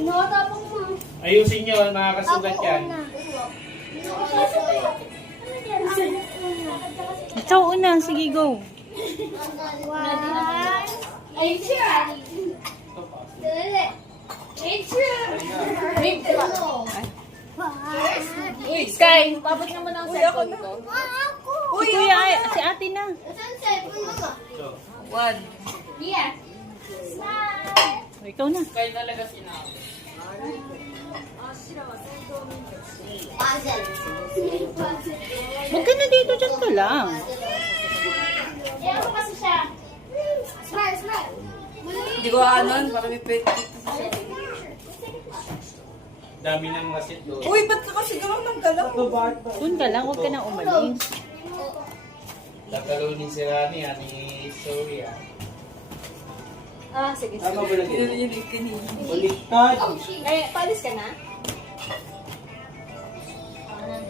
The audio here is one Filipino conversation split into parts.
Nakatapang mo. Ayusin nyo, makakasugat yan. Ikaw una. Sige, go. Ay, siya. Uy, Sky, tapos naman ang cellphone ko. Uy, kuya, si ate na. Saan cellphone mo ba? One. Yeah. O, ikaw na. Sky talaga sinabi. Puzzle. Huwag ka na dito. Diyan ka lang. Kaya ako kasi siya. Smile, smile. Hindi ko anon, para may pwede dito sa siya. Dami ng masit doon. Uy, ba't ka kasi galaw ng galaw? Doon ka lang. Huwag ka na umalis. Tatalunin si Rani, ni Zoe. Ah, sige. Tama ba lagi? Yun yung kanina. Baliktad. Eh, palis ka na?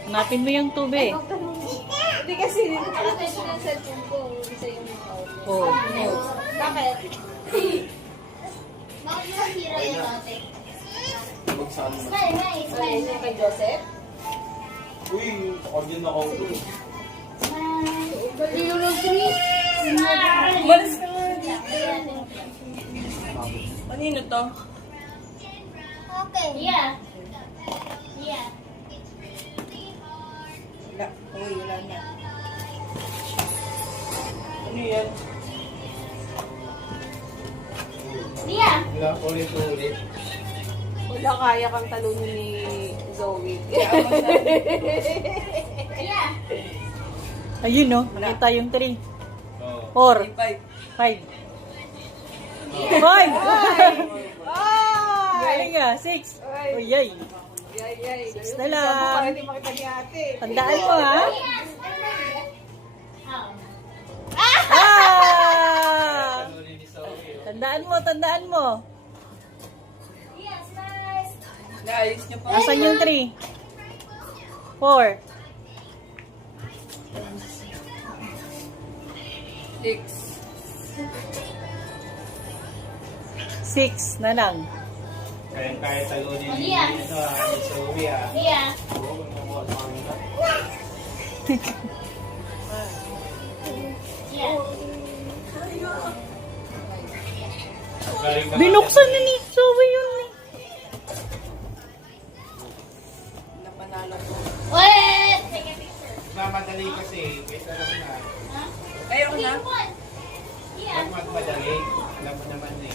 Hanapin mo yung tubig. Hindi kasi, attention ng cellphone ko. Isa yung Oh. Bakit? Bakit mo hira yung ate? Magsaan mo. Smile, smile, smile. Ay, yung kay Joseph? Uy, takot yun ako. Bali yung three. Malis ka nga. Kanino to? Okay. Yeah. Yeah. Wala. Uy, wala na. Ano yan? Yeah. Wala, ulit-ulit. Wala kaya kang talunin ni Zoe. Yeah. Ayun, no. Nakita yung 3. Oo. 4. 5. 5. 5. Galing nga. 6. Uy, yay. Yay. Six na lang. Para hindi makita ni ate. Tandaan mo, ha? Oh. Ah! Talunin ni Zoe. Tandaan mo. Yes, nice. Naayos niyo pa. Asan yung 3? 4. 6. 6 na lang. Kaya talunin ni Yes. ni Zoe. Yeah. Oo, mabuhat pa kami na. Yeah. Galing na- Binuksan na ni Zoe yun, eh. Napanalo ko. Wait! Take a picture. Mamadali kasi. Kaysa lang na. Huh? Kaya ko na. One. Yeah. Pag magmadali, alam mo naman eh.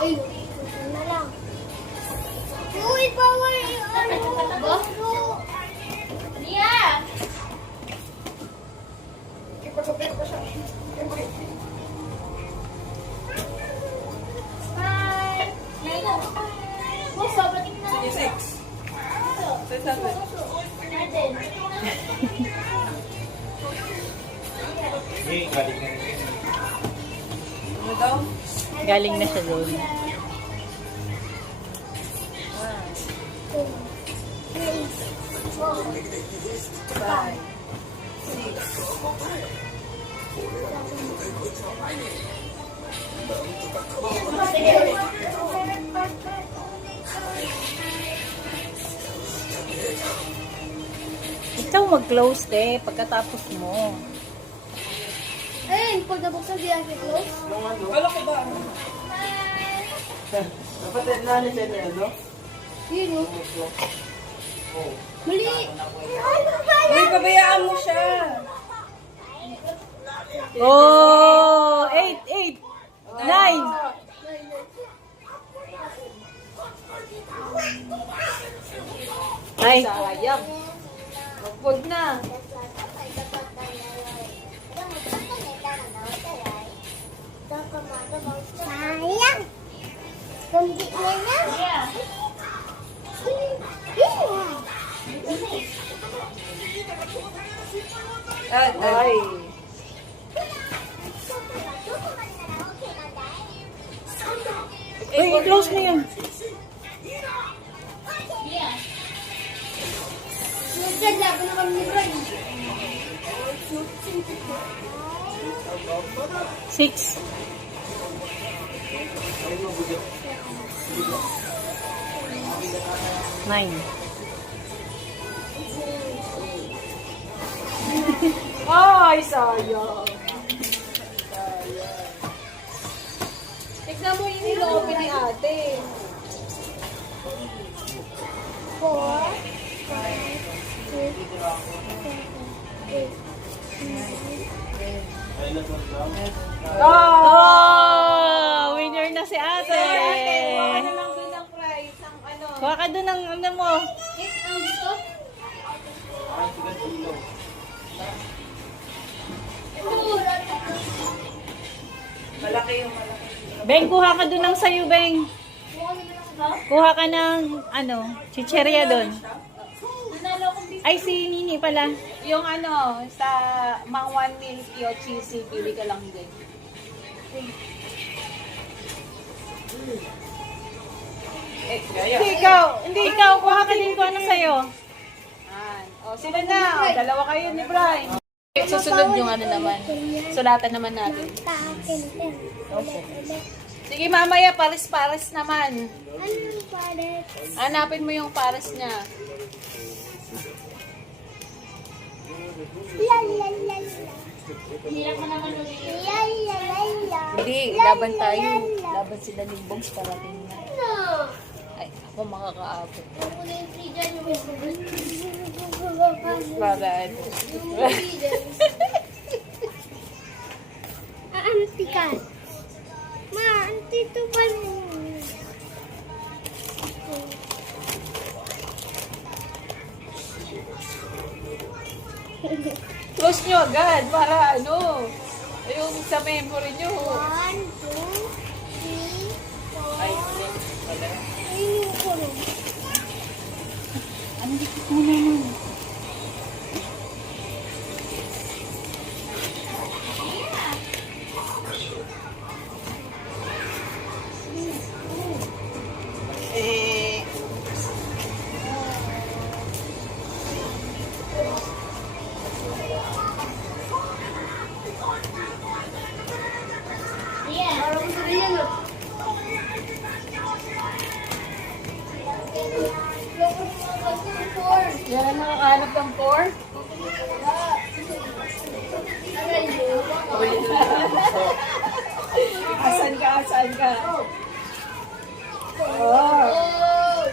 Ay, na lang. Uy, power yung ano. Bro. Yeah. Smile. Puso, batik na. Sige, 6. Sabi. Natin. Eh, galing na rin. Ano daw? Galing na siya doon. Five. 6. Ikaw mag-close, te, pagkatapos mo. Ay, pag nabuksan di ang close. Wala ko ba? Dapat na siya na ano? Yun o. Mali. Uy, pabayaan mo siya. Oh, 8, 8, 9. Ay, Sayang. Huwag na. Sayang. Kundi na lang. Yeah. Ay. uy, close mo yan. Yeah. Sunod laban na kami ni Brian. 6. Nine. Ay, sayang. Tignan mo yung niloopi ni ate. 4, 5, 6, 7, 8, 9. Oh! Winner na si ate! Kuha ka na lang bilang prize. Ang ano. Kuha ka doon ng ano mo. Ang gusto? Malaki yung malaki. Beng, kuha ka doon ng sayo, Beng. Kuha ka ng, ano, chicheria doon. Nanalo kong Ay, si Nini pala. yung ano, sa Mang One Milky o Cheesy, pili ka lang din. Hindi ikaw, kuha ka din kuha ng sayo. O, sila na. O, dalawa kayo ni Brian. Susunod yung ano naman. Sulatan naman natin. Akin din. Sige, mamaya, pares-pares naman. Anong palit? Hanapin mo yung pares niya. La la la la. Hirap mo naman ulit. La la la la. Hindi, laban tayo. Laban sila ni Bogs parating na. No. Ay, ako makakaabot. Ako na yung free dyan yung Bakit? Aanti ka. Ma, anti to ba? Close nyo agad para ano. Yung sa memory nyo. 1, 2, 3, 4. Ay, Ayun yung kulong. Ano dikit mo naman? Yeah. Parang gusto rin yan, oh. yan ang nakakahanap ng 4. Asan ka, asan ka? Oh.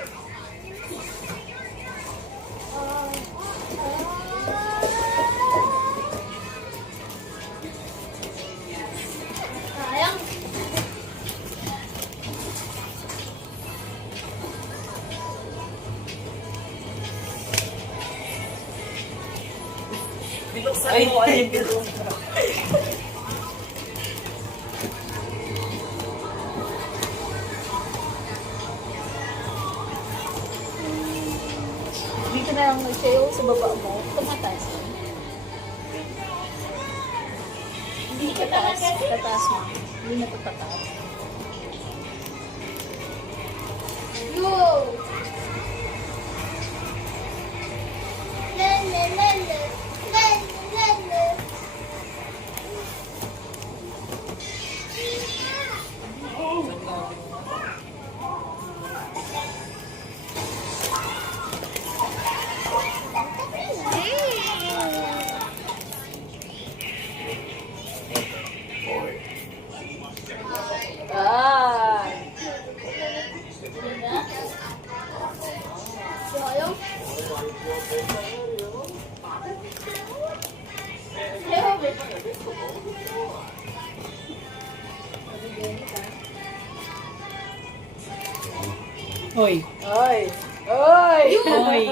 Sayang. Dito na lang sa'yo sa baba mo. Tumatas. Hindi ka taas. Tataas mo. Hindi na ito tataas. Yo. La la la la. La la la. Ah. Sayang. Hoy. Oy. Oy. Oy.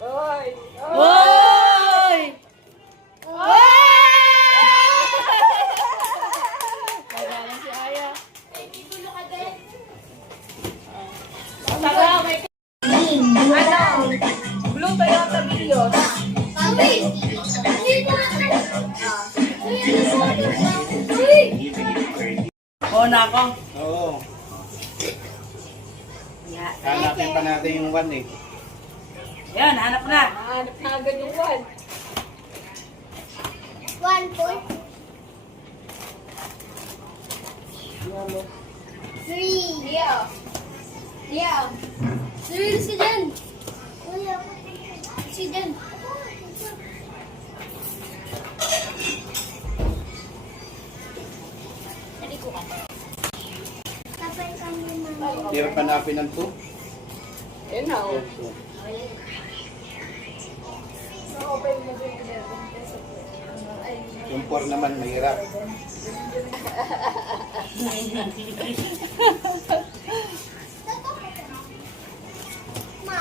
Oy. Hoy! Nagalang si Aya. Gulo ka din. Tara, may ano? Blue Toyota Vios. Uy! Uy! Uy! Oh, nako. Oo. Hanapin pa natin yung 1 eh. Yan, hanap na. Hanap na agad yung 1. 1 point. Three. Leo. Leo. Three si Jen. Si Jen. Taliko ka. Hirap hanapin ng 2. Yun na, oh. Yung 4 naman, mahirap. Ma,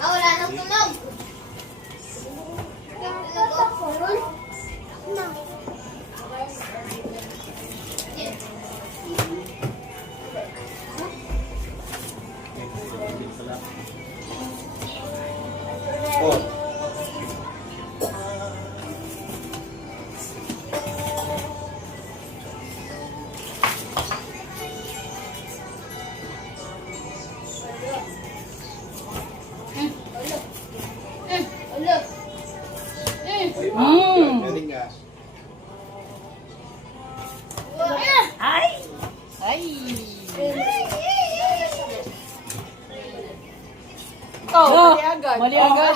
wala nang tunog. Ma. Four. Ulo. Ay, galing nga. Ay! Ay! Oh, Oh, mali agad. Mali agad.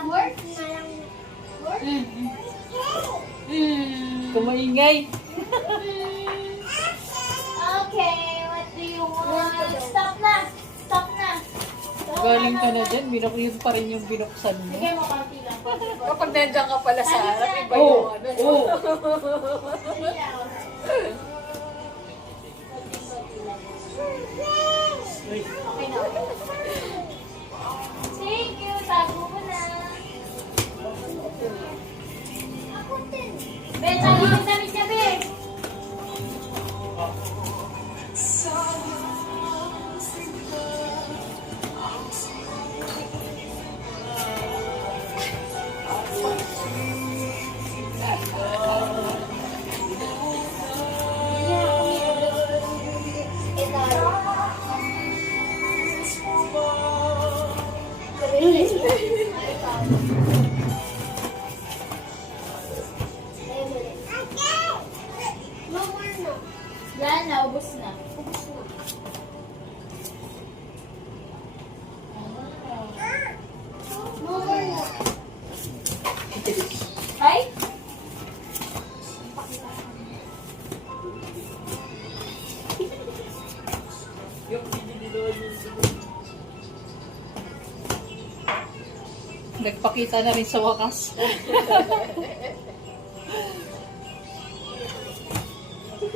Work na lang. Work? Kumaingay. Okay, what do you want? Stop na! Stop na! Galing ka na dyan. Yun pa rin yung binuksan mo. Bigyan mo konti lang. Kapag nandiyan ka pala sa harap, iba Oo. yung ano. Oo. Okay na. Thank you. Tago mo na. Ben, tago mo damit niya, Ben. Yan, naubos na. Ay? Nagpakita na rin sa wakas.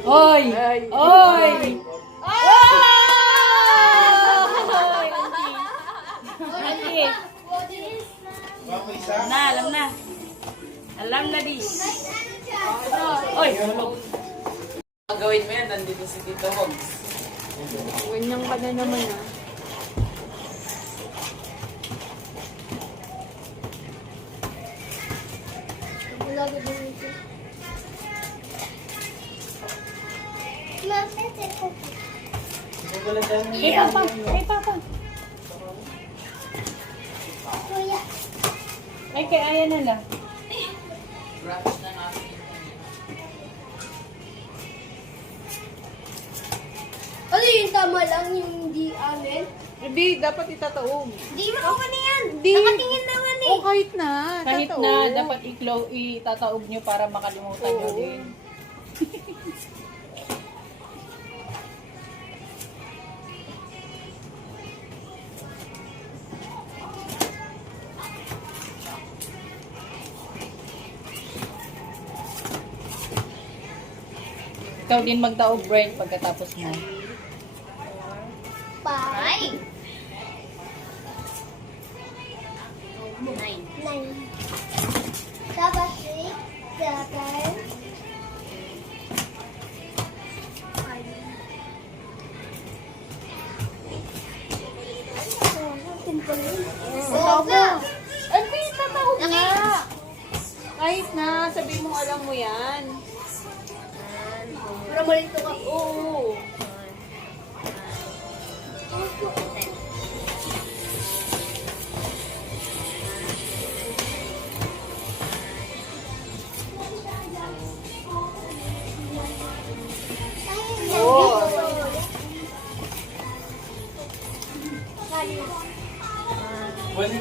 Oy! Ay. Oy! Auntie. Baka isa? Alam na. Alam na dis. Oy! Gagawin mo yan, nandito si Tito Hogs. Ganyan ka na naman, ah. Ay, papa! Ay, papa! Ay, kay Aya na lang. Ano yung tama lang yung hindi amin? Hindi, dapat itataog. Hindi mo ako yan. Hindi. Nakatingin naman eh. Oh, kahit na. Kahit tataog. na, dapat itataog nyo para makalimutan nyo Oo. din. Ikaw din magtaog, Brian, pagkatapos mo. Five. Nine. Dapat 6, 7. Tama. Hindi, tataog na. Kahit na, sabi mo alam mo yan. Para malito ka. Oo.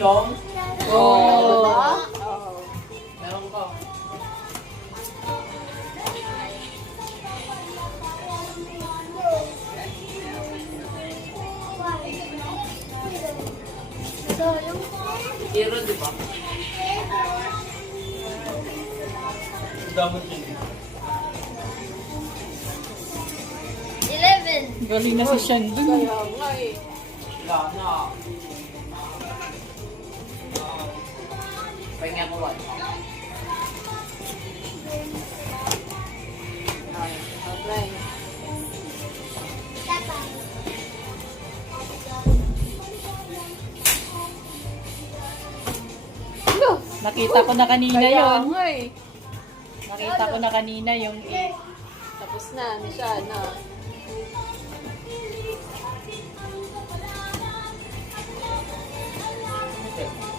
Long? Oh. Meron ko. Hero, di ba? Damot yun. 11. Galing na si Shandong. Kaya nga eh. Wala na. Pahinga ko 1. Ay, apply. Nakita ko na kanina Kaya yon. nga eh. Nakita ko na kanina yung 8. Tapos na, siya na.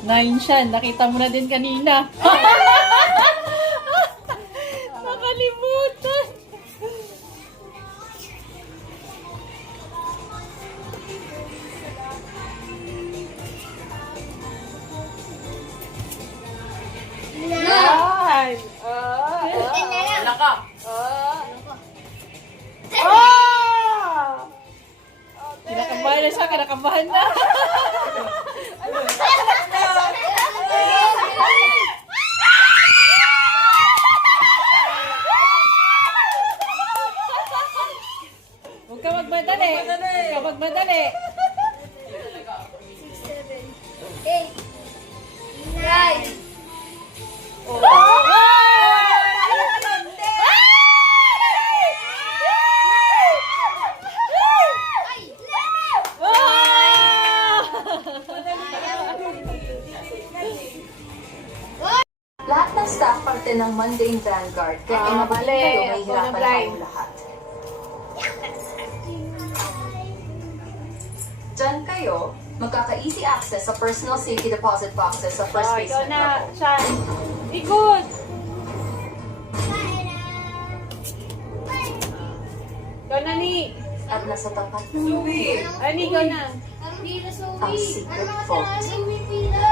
Nine siya. Nakita mo na din kanina. Nakalimutan. Yan! Wala ka. Kinakabahan na siya. Kinakabahan na. Huwag ka magmadali. Huwag ka magmadali. 8. 9. Lahat ng staff parte ng mundane vanguard, kaya mali. kayo Ako mahihirapan na, na Bri. kayong lahat. Diyan kayo, magkaka-easy access sa personal safety deposit boxes sa first Oh, ikaw basement na, level. Sean. Ikot! Ikaw na, ni. At nasa tapat ng Ay, ni, ikaw na. Ang pila, Zoe. ang secret vault. May pila.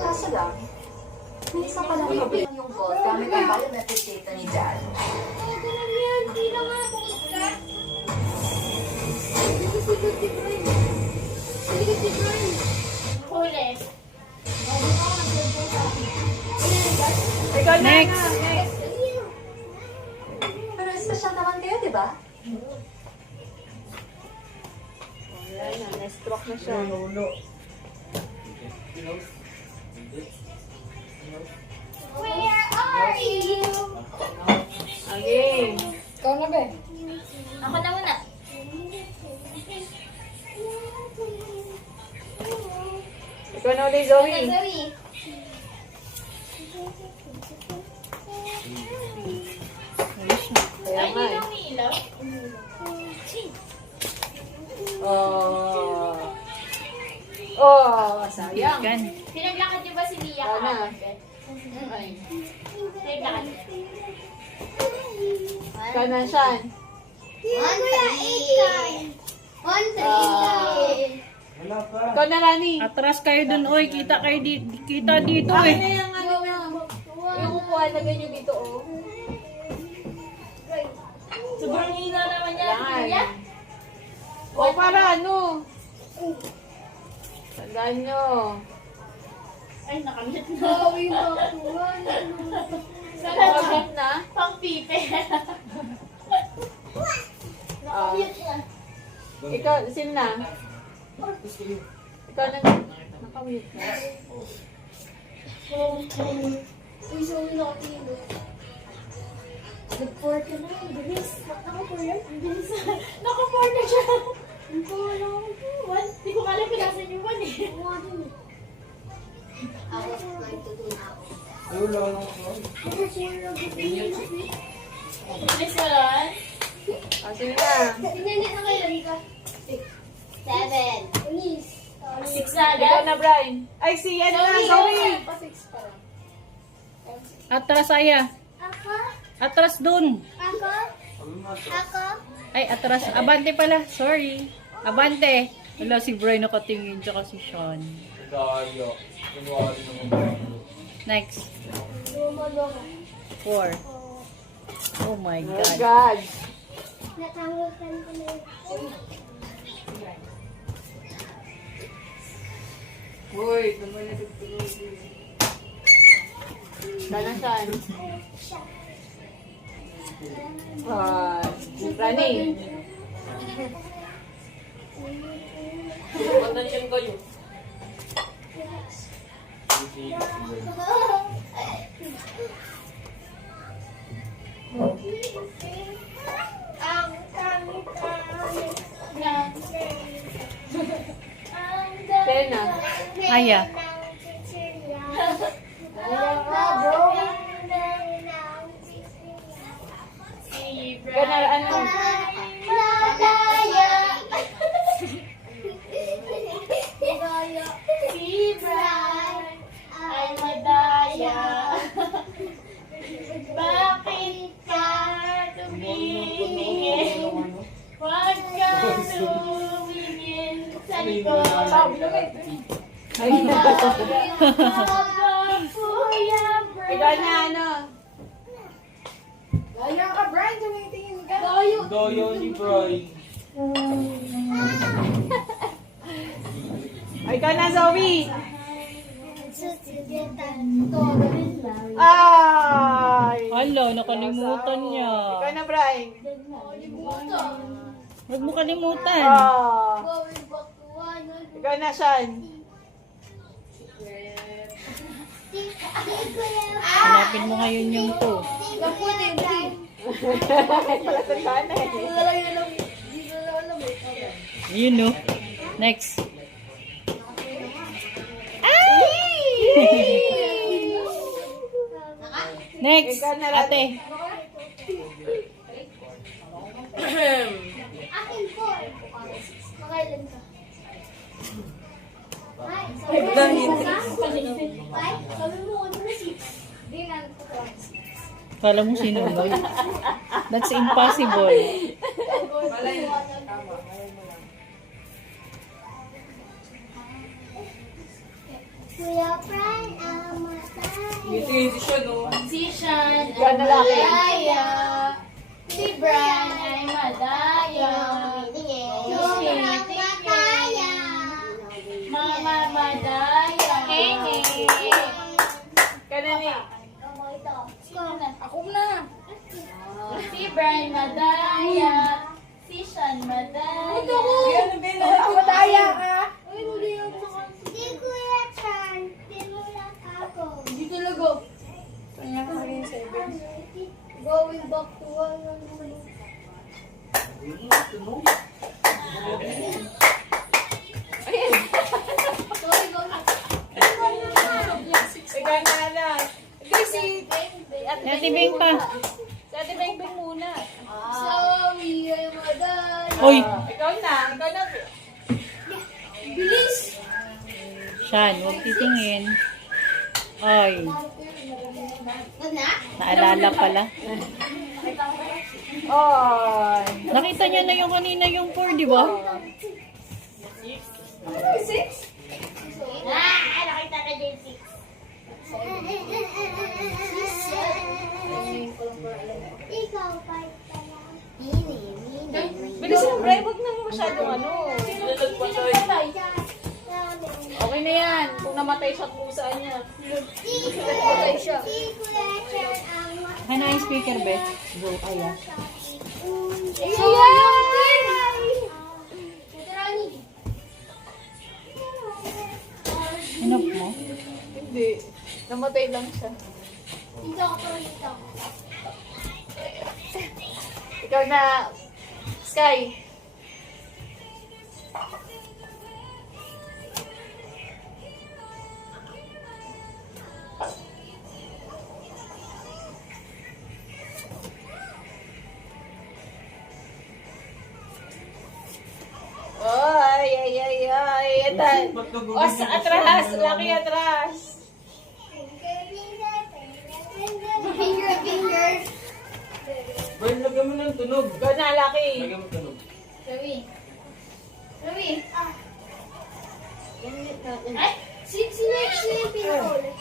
Kaso lang, may isa palang problema yung vault gamit ang biometric data ni Dad. Ito lang yan. Pila nga. Sigot si Brian. Sigot si Brian. Huli. Ikaw na. Next. Next. Pero espesyal naman kayo, di ba? Ayan na, na-stroke na siya. Where are you? Okay. Ikaw na ba? Ako na muna. Ikaw na ulit, Zoe. Zoe. Kaya nga eh. umiilaw. Oh. Oh, sayang. Gan. Pinaglakad niyo ba si Lia Ikaw na. kahapon? Ay. Pinaglakad niyo. Ikaw na, Sean. 1, 3. Ikaw na, Rani. Atras kayo dun, oy. Kita kayo kita dito, Akin eh. na yung ano na. Yung upuan, lagay nyo dito, oh. Sobrang hina naman yan. Yan. O, para ano? Tandaan nyo. Ay, nakamit na. Uy, nakuha. Nakamit na? Pang pipe. Ah. Nakamit na. Ikaw, sino na? Ikaw na. Nakamit na. Uy, sorry na ako tingin. Nag-4 ka na. Ang bilis. Naka-4 yan. Ang bilis. Naka-4 na siya. Ang pala ako. 1. Hindi ko alam pinasan yung 1 eh. I was going to do now. Bilis ka lang. Ah, sino na? Pinanit na kayo, Rika. 7. Bilis. 6 na Ikaw agad. na, Brian. Ay, si ano na, Zoe. Pa 6 pa lang. Atras, Aya. Ako? Atras dun. Ako? Ako? Ay, atras. Abante pala. Sorry. Abante. Wala, si Bray nakatingin, tsaka si Sean. Daya. Kunwari naman. Next. Lumalo ko. 4. Oh my God. God. Natangutan ko na yun. Uy, naman na tutulog. Kanasan? Running. Attention kayo. Ang kami-kami ng Pena. Aya. Ganun, ano? Madaya. Si Brian ay madaya. Bakit ka tumingin? Huwag ka tumingin sa likod. Kuya Ikaw na, ano? Gaya ka, Brian. Tumitingin ka. Gayo. Daya ni Brian. Ikaw na, Zoe. Ah! Ay! Hala, nakalimutan niya. Ikaw na, Brian. Huwag mo kalimutan. Ah! Ikaw na, Sean. Hanapin mo ngayon yung 2. Pala tandaan eh. Yun no. Next. Next. Ikaw na, Ate. Akin po. Makailan ka? Sabi mo, ano na 6? Di nga, Kala mo sinunod. That's impossible. Kuya Fran, ang matay. Ngiti siya, no? Si Sean Ikaw ay na, Laki. madaya. Si Brian ay madaya. Sobrang mataya. Mama madaya. Ikaw na, ni. Ako na. Si Brian madaya. Si Sean madaya. Ako madaya ka. Si Kuya Chan, tinulak ako. Hindi talaga. Going back to one. Sorry, go na. Ikaw na, ano. Hindi, si Ate Beng pa. Ate Beng muna. Sorry, ay madaya. Uy, Ikaw na. Ikaw na. Bilis! Sean, huwag titingin. Ay, Na? naalala pala. Ay. Nakita niya na yung kanina yung 4, di ba? Nakita na din 6. Ikaw pa pala. Bilisan mo, Brian. Huwag na masyadong ano. Okay na yan. Kung namatay siya, kusaan niya. Ano yung speaker, Beth? Hanap mo? Hindi. Namatay lang siya. Ikaw na, Sky. Ay, ay, ay, ay. Etan. O, sa atras. Laki atras. Finger. Brian, lagyan mo ng tunog. Go na, laki. Lagyan mo tunog. Ravi. Ay! Sino yung pinakaulit?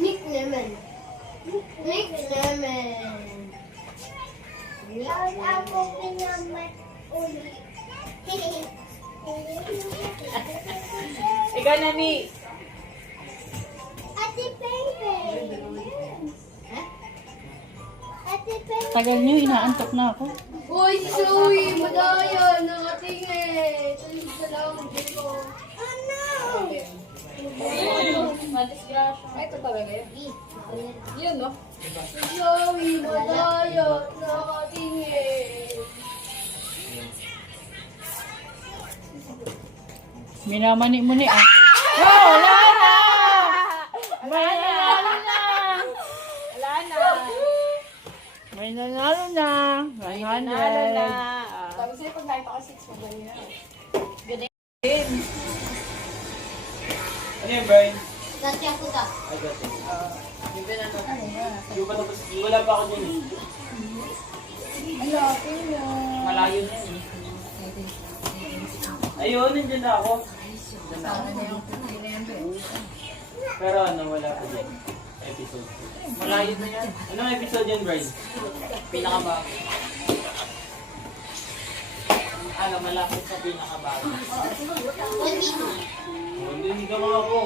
Nick naman. Nick naman. Ako pinamat ulit. Ikaw na ni. Ate Pepe. Ate Pepe. Tagal nyo, inaantok na ako. Uy, si Zoe, madaya, nakatingin. Tulig sa lang dito. Ano? Ay, ito talaga yun. Yun, no? Si Zoe, madaya, nakatingin. Minamani-muni ah. Oh, wala na! May nanalo na! Wala na. May nanalo na! 100! Nanalo na. Sabi sa'yo, pag nakita ka 6, magaling na. Galing. Ano yan, Brian? Dati ako da. Ay, dati. Yung pinano. Yung pa tapos, wala pa ako dyan eh. Malayo na yan eh. Ayun, nandiyan na ako. Nandiyan na ako. Pero ano, wala pa dyan. Episode. Malayo na yan. Anong episode yan, Brian? Pinakabago. Ano, malapit sa pinakabago. Hindi ka mga ako.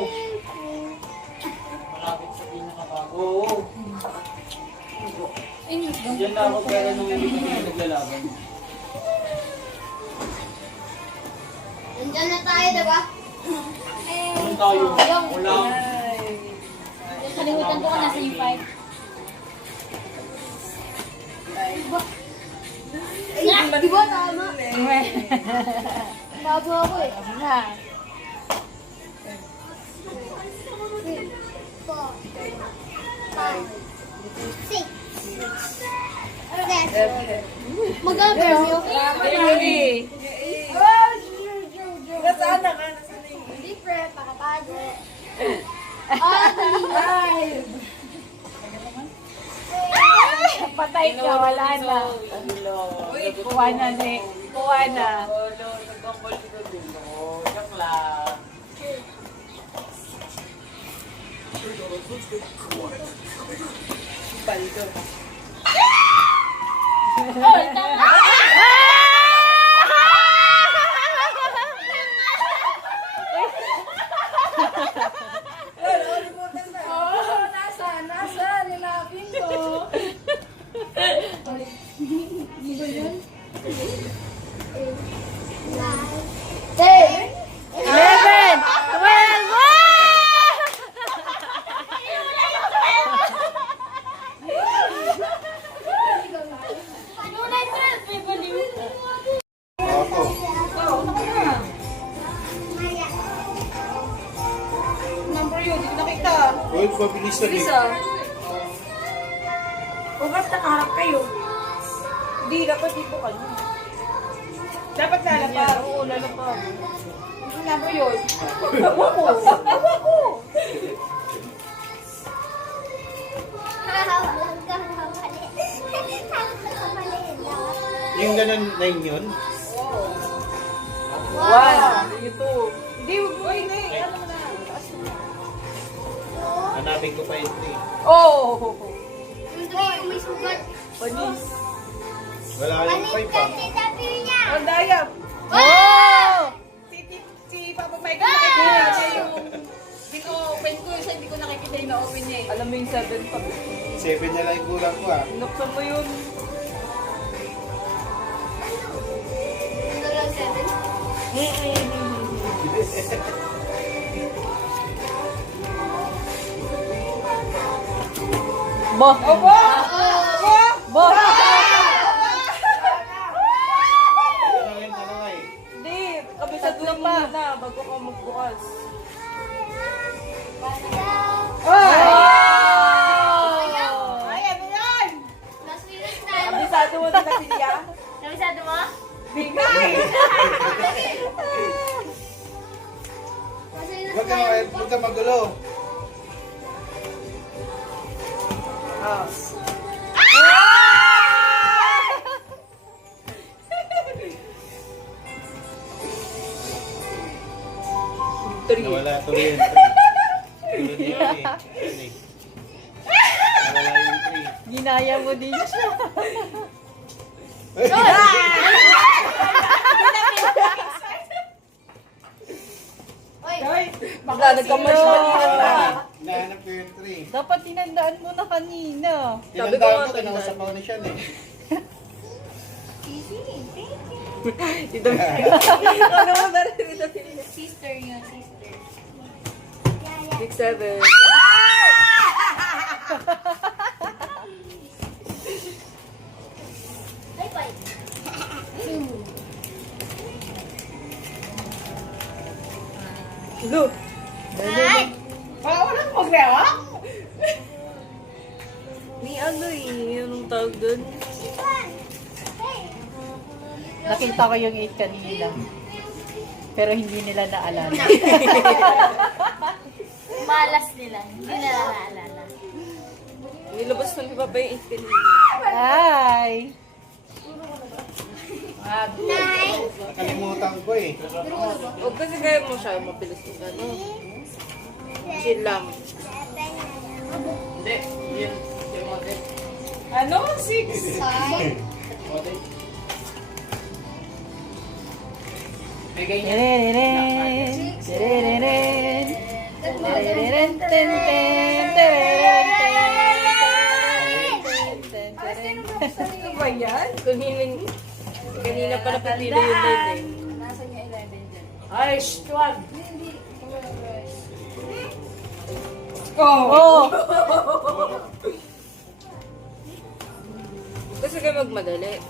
Malapit sa pinakabago. Oo. Diyan na ako pero nung hindi kami naglalaban. Nandyan na tayo, diba? Anong tayo? Wala. Kalimutan ko nasa yung 5. Di ba tama? Bago ako eh. Na. 6. Mag-abero. Ready. Nasaan na ka? Hindi, pre. Pakatago. Live. Patay ka, wala na. Kuha na, ni. Kuha na. Nagkambal ko din. Joke lang. Baldo. Nasa, nilapin ko. Ten. 11! 12! Number yun, hindi ko nakita. Uy, pabilis na rin. Isa. Huwag nakaharap kayo. Hindi, dapat dito ka. Dapat lalapag. Oo, lalapag. Ano number yun? Ewan ko. Ewan ko. Yung ganun 9 yun? One. Ito. Hindi, uy, hindi. Ano mo na? Taas mo na. Hanapin ko pa ito eh. Oh! May sugat. Panis. Wala yung 5 pa. Ang daya. Oh! Si Papa Mike nakikita niya yung din-open ko. Siya hindi ko nakikita yung na-open niya eh. Alam mo yung 7 pa. 7 na lang yung kulang ko ah. Nuksan mo yun. Bo! Opo! Bo! Tanungin, tanungin. Hindi, kabisado na muna bago ka magbukas. Oh! Ay, ano yan? Kabisado mo na kasi niya? Nabisado mo? Bigay! Huwag ka magulo. Ah. tuloy yung 3. Tuloy niya eh. Wala yung 3. Ginaya mo din siya. Oy! Baka nagka-marshmallow na. Nahanap ko yung 3. Dapat tinandaan mo na kanina. Sabi ko Tinandaan nga, ko, kinausap ako ni Sean eh. Easy, thank you. Dito. Ano mo na rin dito? Sister yun, sister. 6, 7. High five. Look. Ay! Wala ko mag-react? May ano eh, anong tawag doon? Nakita ko yung 8 kanina. Pero hindi nila naalala. Malas nila. Hindi nila naalala. Nilabas ng iba pa yung 8 Ay! Nakalimutan ko eh. Huwag kasi kaya mo siya, mabilis yung ano. Chill lang. Hindi, yun. Yung model. Ano? 6? Model. Bigay niya. Tereren, tereren, tereren, ten, ten, tereren, ten, tereren. Ano ba yan? Kanina pa napipili yung line eh. Ay, shh, tuwag. Oh! Kasi kayo magmadali.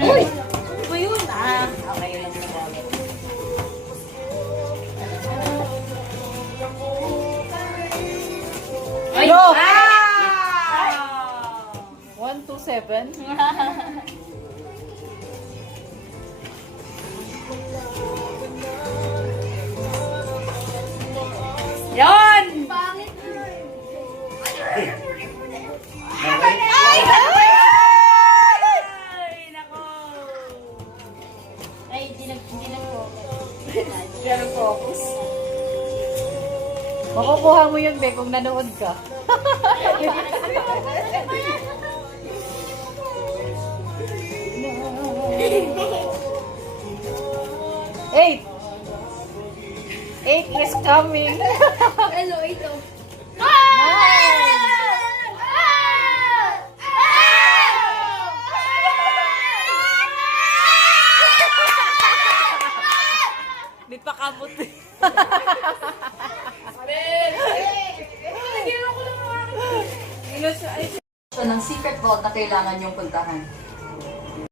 Uy! Ano ba yun? Ah, okay lang naman. Ay! Go! Ah! 1, 2, 7. Yan! Pangit. Ay, nako! Ay, hindi nag-focus. Pero focus. Makukuha mo yun, Be, kung nanood ka. Eight! 8 is coming. Hello, ito. May pakamot eh. Ng secret vault na kailangan niyong puntahan.